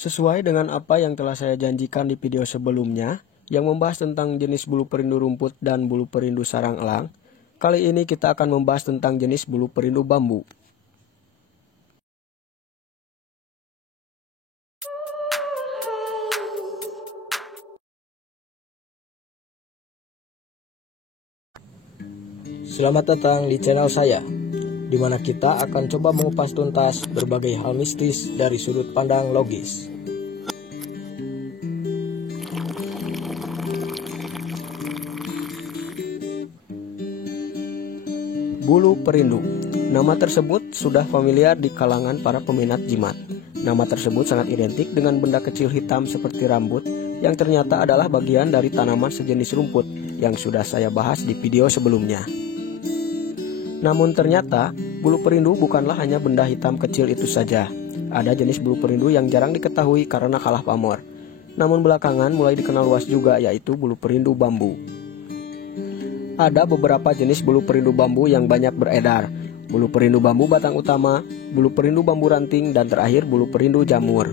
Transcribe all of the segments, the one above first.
Sesuai dengan apa yang telah saya janjikan di video sebelumnya, yang membahas tentang jenis bulu perindu rumput dan bulu perindu sarang elang, kali ini kita akan membahas tentang jenis bulu perindu bambu. Selamat datang di channel saya, di mana kita akan coba mengupas tuntas berbagai hal mistis dari sudut pandang logis. Bulu perindu. Nama tersebut sudah familiar di kalangan para peminat jimat. Nama tersebut sangat identik dengan benda kecil hitam seperti rambut yang ternyata adalah bagian dari tanaman sejenis rumput yang sudah saya bahas di video sebelumnya. Namun ternyata bulu perindu bukanlah hanya benda hitam kecil itu saja. Ada jenis bulu perindu yang jarang diketahui karena kalah pamor. Namun belakangan mulai dikenal luas juga, yaitu bulu perindu bambu. Ada beberapa jenis bulu perindu bambu yang banyak beredar. Bulu perindu bambu batang utama, bulu perindu bambu ranting, dan terakhir bulu perindu jamur.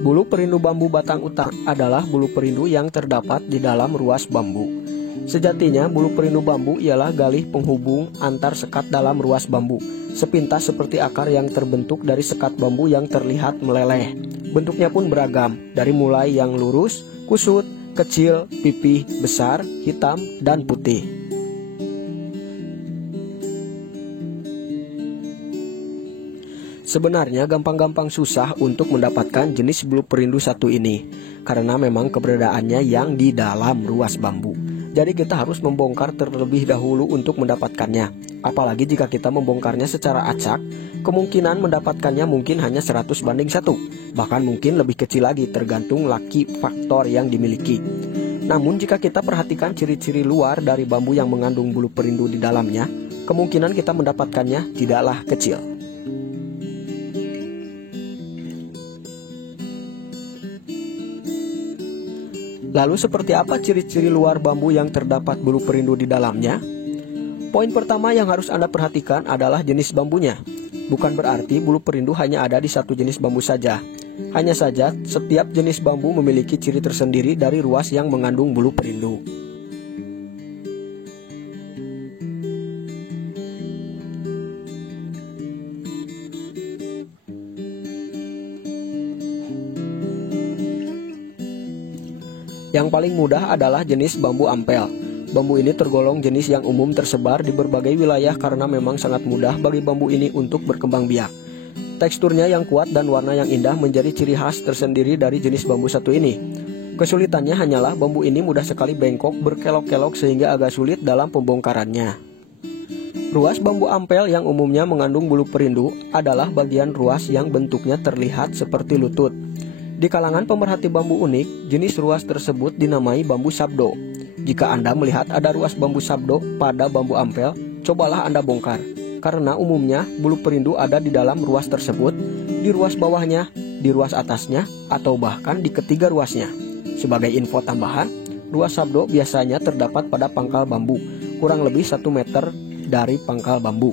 Bulu perindu bambu batang utama adalah bulu perindu yang terdapat di dalam ruas bambu. Sejatinya bulu perindu bambu ialah galih penghubung antar sekat dalam ruas bambu, sepintas seperti akar yang terbentuk dari sekat bambu yang terlihat meleleh. Bentuknya pun beragam, dari mulai yang lurus, kusut, kecil, pipih, besar, hitam, dan putih. Sebenarnya gampang-gampang susah untuk mendapatkan jenis bulu perindu satu ini, karena memang keberadaannya yang di dalam ruas bambu. Jadi kita harus membongkar terlebih dahulu untuk mendapatkannya. Apalagi jika kita membongkarnya secara acak, kemungkinan mendapatkannya mungkin hanya 100:1, bahkan mungkin lebih kecil lagi tergantung laki faktor yang dimiliki. Namun jika kita perhatikan ciri-ciri luar dari bambu yang mengandung bulu perindu di dalamnya, kemungkinan kita mendapatkannya tidaklah kecil. Lalu seperti apa ciri-ciri luar bambu yang terdapat bulu perindu di dalamnya? Poin pertama yang harus Anda perhatikan adalah jenis bambunya. Bukan berarti bulu perindu hanya ada di satu jenis bambu saja. Hanya saja setiap jenis bambu memiliki ciri tersendiri dari ruas yang mengandung bulu perindu. Yang paling mudah adalah jenis bambu ampel. Bambu ini tergolong jenis yang umum tersebar di berbagai wilayah karena memang sangat mudah bagi bambu ini untuk berkembang biak. Teksturnya yang kuat dan warna yang indah menjadi ciri khas tersendiri dari jenis bambu satu ini. Kesulitannya hanyalah bambu ini mudah sekali bengkok berkelok-kelok sehingga agak sulit dalam pembongkarannya. Ruas bambu ampel yang umumnya mengandung bulu perindu adalah bagian ruas yang bentuknya terlihat seperti lutut. Di kalangan pemerhati bambu unik, jenis ruas tersebut dinamai bambu sabdo. Jika Anda melihat ada ruas bambu sabdo pada bambu ampel, cobalah Anda bongkar. Karena umumnya bulu perindu ada di dalam ruas tersebut, di ruas bawahnya, di ruas atasnya, atau bahkan di ketiga ruasnya. Sebagai info tambahan, ruas sabdo biasanya terdapat pada pangkal bambu, kurang lebih 1 meter dari pangkal bambu.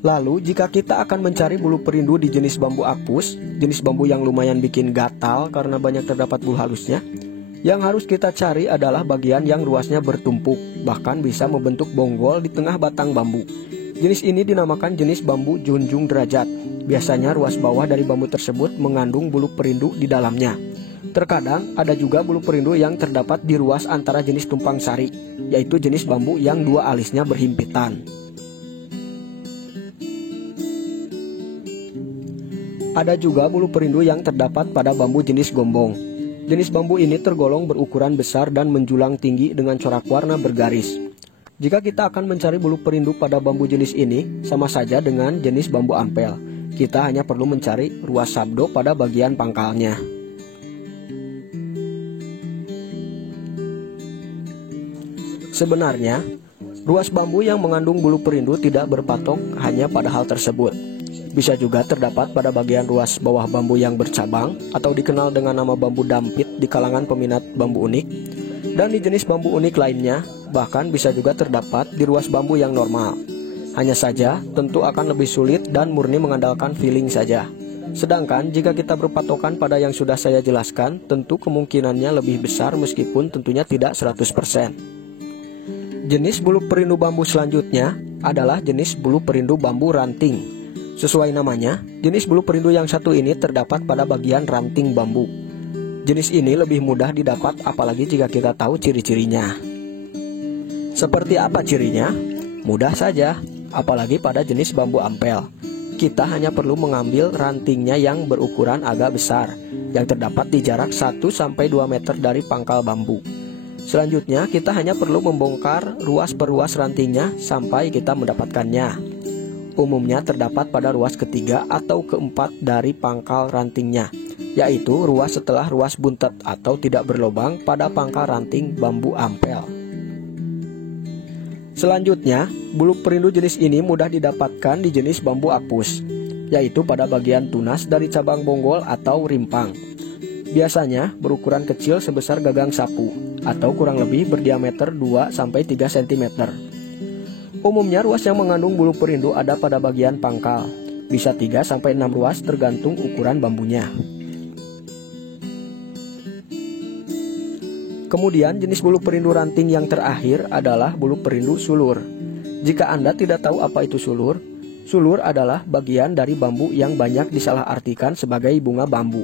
Lalu jika kita akan mencari bulu perindu di jenis bambu apus, jenis bambu yang lumayan bikin gatal karena banyak terdapat bulu halusnya, yang harus kita cari adalah bagian yang ruasnya bertumpuk, bahkan bisa membentuk bonggol di tengah batang bambu. Jenis ini dinamakan jenis bambu junjung derajat. Biasanya ruas bawah dari bambu tersebut mengandung bulu perindu di dalamnya. Terkadang ada juga bulu perindu yang terdapat di ruas antara jenis tumpang sari, yaitu jenis bambu yang dua alisnya berhimpitan. Ada juga bulu perindu yang terdapat pada bambu jenis gombong. Jenis bambu ini tergolong berukuran besar dan menjulang tinggi dengan corak warna bergaris. Jika kita akan mencari bulu perindu pada bambu jenis ini, sama saja dengan jenis bambu ampel. Kita hanya perlu mencari ruas sabdo pada bagian pangkalnya. Sebenarnya, ruas bambu yang mengandung bulu perindu tidak berpatok hanya pada hal tersebut. Bisa juga terdapat pada bagian ruas bawah bambu yang bercabang atau dikenal dengan nama bambu dampit di kalangan peminat bambu unik. Dan di jenis bambu unik lainnya, bahkan bisa juga terdapat di ruas bambu yang normal. Hanya saja, tentu akan lebih sulit dan murni mengandalkan feeling saja. Sedangkan jika kita berpatokan pada yang sudah saya jelaskan, tentu kemungkinannya lebih besar meskipun tentunya tidak 100%. Jenis bulu perindu bambu selanjutnya adalah jenis bulu perindu bambu ranting. Sesuai namanya, jenis bulu perindu yang satu ini terdapat pada bagian ranting bambu. Jenis ini lebih mudah didapat apalagi jika kita tahu ciri-cirinya. Seperti apa cirinya? Mudah saja, apalagi pada jenis bambu ampel. Kita hanya perlu mengambil rantingnya yang berukuran agak besar, yang terdapat di jarak 1-2 meter dari pangkal bambu. Selanjutnya, kita hanya perlu membongkar ruas per ruas rantingnya sampai kita mendapatkannya. Umumnya terdapat pada ruas ketiga atau keempat dari pangkal rantingnya, yaitu ruas setelah ruas buntet atau tidak berlubang pada pangkal ranting bambu ampel. Selanjutnya, bulu perindu jenis ini mudah didapatkan di jenis bambu apus, yaitu pada bagian tunas dari cabang bonggol atau rimpang. Biasanya berukuran kecil sebesar gagang sapu atau kurang lebih berdiameter 2-3 cm. Umumnya ruas yang mengandung bulu perindu ada pada bagian pangkal, bisa 3-6 ruas tergantung ukuran bambunya. Kemudian jenis bulu perindu ranting yang terakhir adalah bulu perindu sulur. Jika Anda tidak tahu apa itu sulur, sulur adalah bagian dari bambu yang banyak disalahartikan sebagai bunga bambu.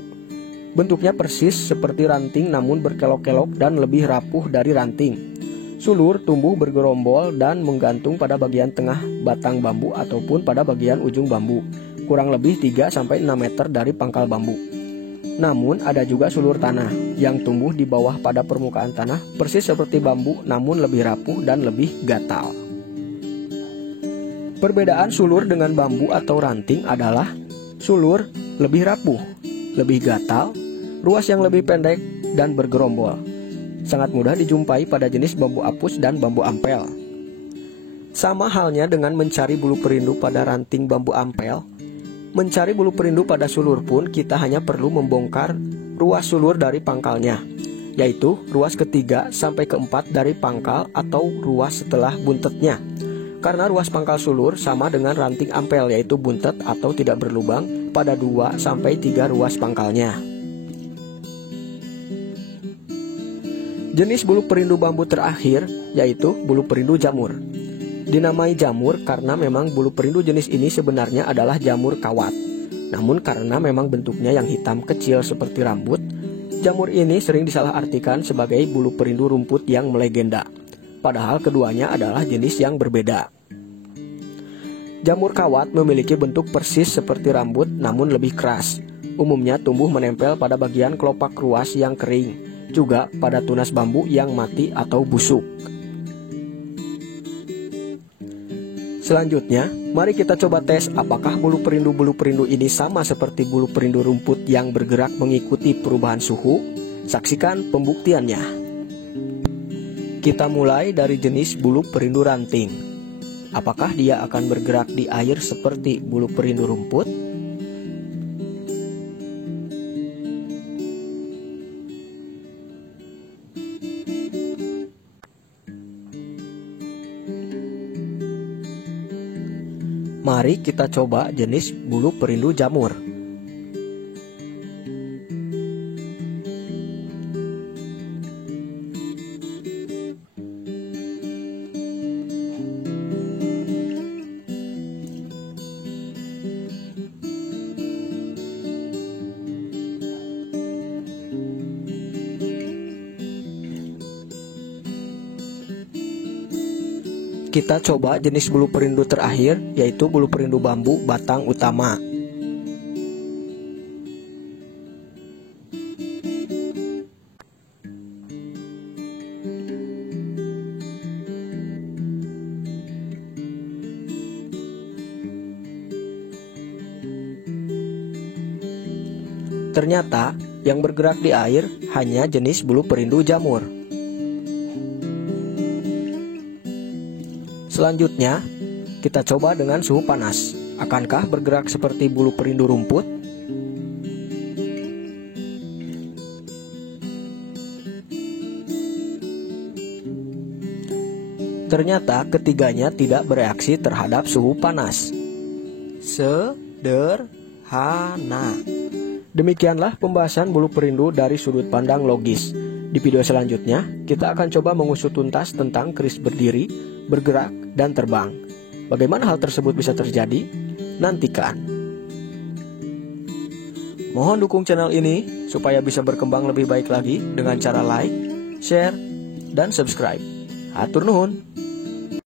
Bentuknya persis seperti ranting namun berkelok-kelok dan lebih rapuh dari ranting. Sulur tumbuh bergerombol dan menggantung pada bagian tengah batang bambu ataupun pada bagian ujung bambu, kurang lebih 3-6 meter dari pangkal bambu. Namun ada juga sulur tanah yang tumbuh di bawah pada permukaan tanah persis seperti bambu namun lebih rapuh dan lebih gatal. Perbedaan sulur dengan bambu atau ranting adalah sulur lebih rapuh, lebih gatal, ruas yang lebih pendek dan bergerombol. Sangat mudah dijumpai pada jenis bambu apus dan bambu ampel. Sama halnya dengan mencari bulu perindu pada ranting bambu ampel, mencari bulu perindu pada sulur pun kita hanya perlu membongkar ruas sulur dari pangkalnya, yaitu ruas ketiga sampai keempat dari pangkal atau ruas setelah buntetnya. Karena ruas pangkal sulur sama dengan ranting ampel, yaitu buntet atau tidak berlubang pada 2-3 ruas pangkalnya. Jenis bulu perindu bambu terakhir yaitu bulu perindu jamur. Dinamai jamur karena memang bulu perindu jenis ini sebenarnya adalah jamur kawat. Namun karena memang bentuknya yang hitam kecil seperti rambut, jamur ini sering disalahartikan sebagai bulu perindu rumput yang melegenda. Padahal keduanya adalah jenis yang berbeda. Jamur kawat memiliki bentuk persis seperti rambut namun lebih keras. Umumnya tumbuh menempel pada bagian kelopak ruas yang kering, juga pada tunas bambu yang mati atau busuk. Selanjutnya, mari kita coba tes apakah bulu perindu ini sama seperti bulu perindu rumput yang bergerak mengikuti perubahan suhu. Saksikan pembuktiannya. Kita mulai dari jenis bulu perindu ranting. Apakah dia akan bergerak di air seperti bulu perindu rumput? Mari kita coba jenis bulu perindu jamur. Kita coba jenis bulu perindu terakhir, yaitu bulu perindu bambu batang utama. Ternyata yang bergerak di air hanya jenis bulu perindu jamur. Selanjutnya, kita coba dengan suhu panas. Akankah bergerak seperti bulu perindu rumput? Ternyata ketiganya tidak bereaksi terhadap suhu panas. Sederhana. Demikianlah pembahasan bulu perindu dari sudut pandang logis. Di video selanjutnya, kita akan coba mengusut tuntas tentang keris berdiri, bergerak, dan terbang. Bagaimana hal tersebut bisa terjadi? Nantikan. Mohon dukung channel ini supaya bisa berkembang lebih baik lagi dengan cara like, share, dan subscribe. Hatur nuhun.